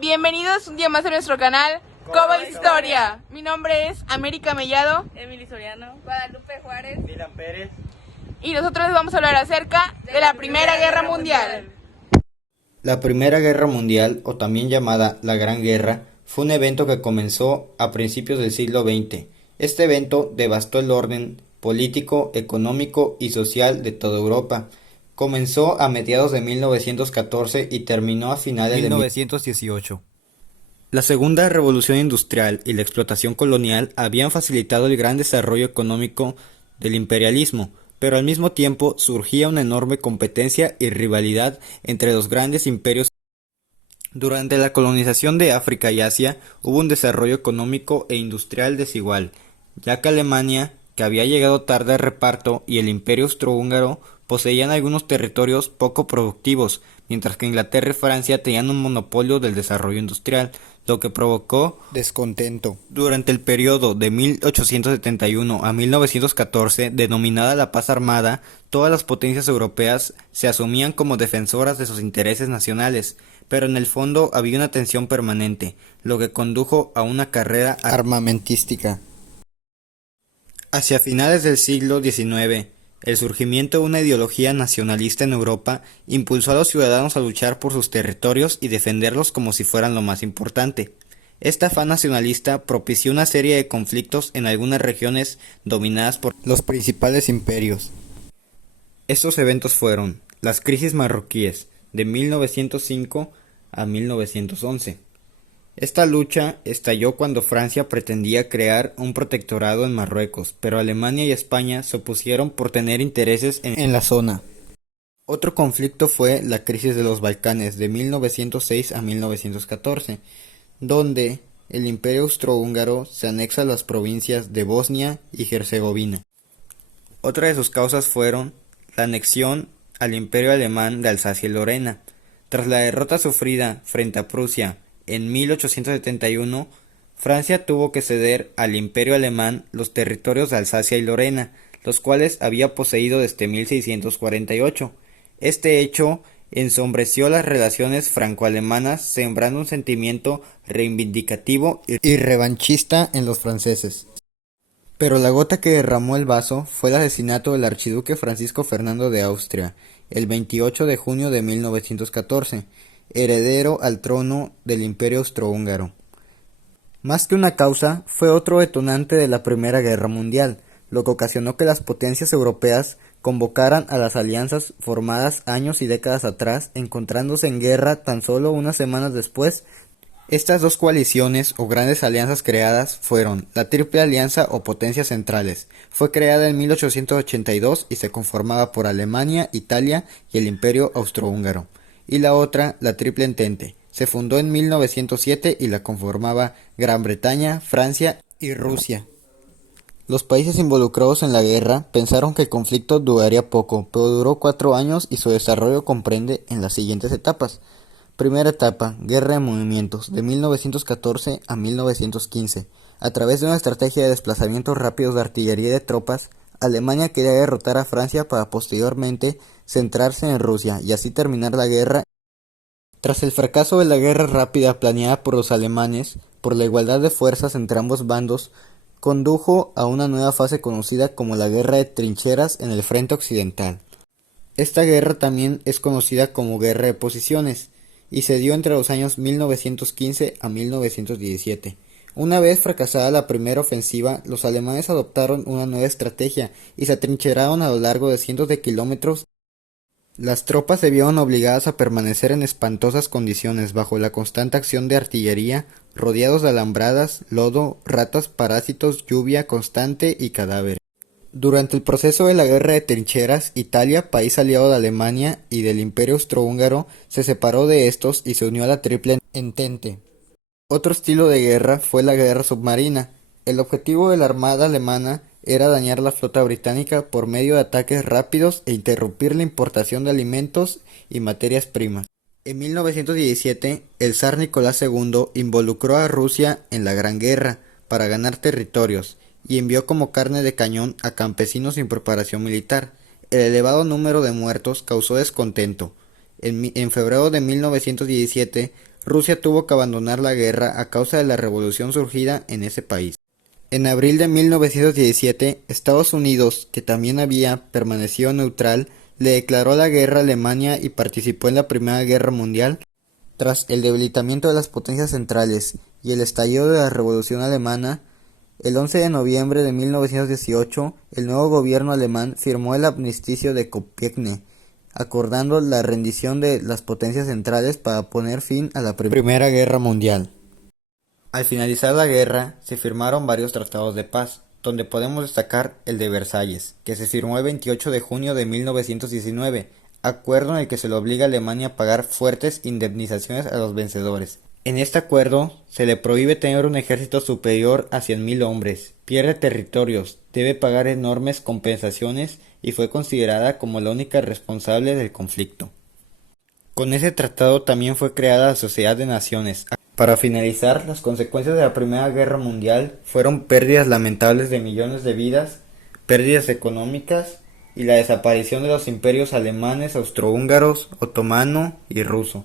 Bienvenidos un día más a nuestro canal Coba Historia. Mi nombre es América Mellado, Emily Soriano, Guadalupe Juárez, Dylan Pérez. y nosotros les vamos a hablar acerca de la Primera Guerra Mundial. La Primera Guerra Mundial, o también llamada la Gran Guerra, fue un evento que comenzó a principios del siglo XX. Este evento devastó el orden político, económico y social de toda Europa. Comenzó a mediados de 1914 y terminó a finales de 1918. La Segunda Revolución Industrial y la explotación colonial habían facilitado el gran desarrollo económico del imperialismo, pero al mismo tiempo surgía una enorme competencia y rivalidad entre los grandes imperios. Durante la colonización de África y Asia hubo un desarrollo económico e industrial desigual, ya que Alemania, que había llegado tarde al reparto, y el Imperio Austrohúngaro poseían algunos territorios poco productivos, mientras que Inglaterra y Francia tenían un monopolio del desarrollo industrial, lo que provocó descontento. Durante el periodo de 1871 a 1914, denominada la Paz Armada, todas las potencias europeas se asumían como defensoras de sus intereses nacionales, pero en el fondo había una tensión permanente, lo que condujo a una carrera armamentística. Hacia finales del siglo XIX, el surgimiento de una ideología nacionalista en Europa impulsó a los ciudadanos a luchar por sus territorios y defenderlos como si fueran lo más importante. Este afán nacionalista propició una serie de conflictos en algunas regiones dominadas por los principales imperios. Estos eventos fueron las crisis marroquíes de 1905 a 1911. Esta lucha estalló cuando Francia pretendía crear un protectorado en Marruecos, pero Alemania y España se opusieron por tener intereses en la zona. Otro conflicto fue la crisis de los Balcanes de 1906 a 1914, donde el Imperio Austrohúngaro se anexa a las provincias de Bosnia y Herzegovina. Otra de sus causas fueron la anexión al Imperio Alemán de Alsacia y Lorena. Tras la derrota sufrida frente a Prusia en 1871, Francia tuvo que ceder al Imperio Alemán los territorios de Alsacia y Lorena, los cuales había poseído desde 1648. Este hecho ensombreció las relaciones franco-alemanas, sembrando un sentimiento reivindicativo y revanchista en los franceses. Pero la gota que derramó el vaso fue el asesinato del archiduque Francisco Fernando de Austria, el 28 de junio de 1914, heredero al trono del Imperio Austrohúngaro. Más que una causa, fue otro detonante de la Primera Guerra Mundial, lo que ocasionó que las potencias europeas convocaran a las alianzas formadas años y décadas atrás, encontrándose en guerra tan solo unas semanas después. Estas dos coaliciones o grandes alianzas creadas fueron la Triple Alianza o Potencias Centrales. Fue creada en 1882 y se conformaba por Alemania, Italia y el Imperio Austrohúngaro. Y la otra, la Triple Entente. Se fundó en 1907 y la conformaba Gran Bretaña, Francia y Rusia. Los países involucrados en la guerra pensaron que el conflicto duraría poco, pero duró 4 años y su desarrollo comprende en las siguientes etapas. Primera etapa, Guerra de Movimientos, de 1914 a 1915. A través de una estrategia de desplazamientos rápidos de artillería y de tropas, Alemania quería derrotar a Francia para posteriormente centrarse en Rusia y así terminar la guerra. Tras el fracaso de la guerra rápida planeada por los alemanes, por la igualdad de fuerzas entre ambos bandos, condujo a una nueva fase conocida como la Guerra de Trincheras en el frente occidental. Esta guerra también es conocida como Guerra de Posiciones y se dio entre los años 1915 a 1917. Una vez fracasada la primera ofensiva, los alemanes adoptaron una nueva estrategia y se atrincheraron a lo largo de cientos de kilómetros. Las tropas se vieron obligadas a permanecer en espantosas condiciones bajo la constante acción de artillería, rodeados de alambradas, lodo, ratas, parásitos, lluvia constante y cadáveres. Durante el proceso de la Guerra de Trincheras, Italia, país aliado de Alemania y del Imperio Austrohúngaro, se separó de estos y se unió a la Triple Entente. Otro estilo de guerra fue la guerra submarina. El objetivo de la armada alemana era dañar la flota británica por medio de ataques rápidos e interrumpir la importación de alimentos y materias primas. En 1917, el zar Nicolás II involucró a Rusia en la Gran Guerra para ganar territorios y envió como carne de cañón a campesinos sin preparación militar. El elevado número de muertos causó descontento. En febrero de 1917, Rusia tuvo que abandonar la guerra a causa de la revolución surgida en ese país. En abril de 1917, Estados Unidos, que también había permanecido neutral, le declaró la guerra a Alemania y participó en la Primera Guerra Mundial. Tras el debilitamiento de las potencias centrales y el estallido de la Revolución Alemana, el 11 de noviembre de 1918, el nuevo gobierno alemán firmó el Armisticio de Compiègne, acordando la rendición de las potencias centrales para poner fin a la Primera Guerra Mundial. Al finalizar la guerra, se firmaron varios tratados de paz, donde podemos destacar el de Versalles, que se firmó el 28 de junio de 1919, acuerdo en el que se le obliga a Alemania a pagar fuertes indemnizaciones a los vencedores. En este acuerdo, se le prohíbe tener un ejército superior a 100.000 hombres, pierde territorios, debe pagar enormes compensaciones y fue considerada como la única responsable del conflicto. Con ese tratado también fue creada la Sociedad de Naciones. Para finalizar, las consecuencias de la Primera Guerra Mundial fueron pérdidas lamentables de millones de vidas, pérdidas económicas y la desaparición de los imperios alemanes, austrohúngaros, otomano y ruso.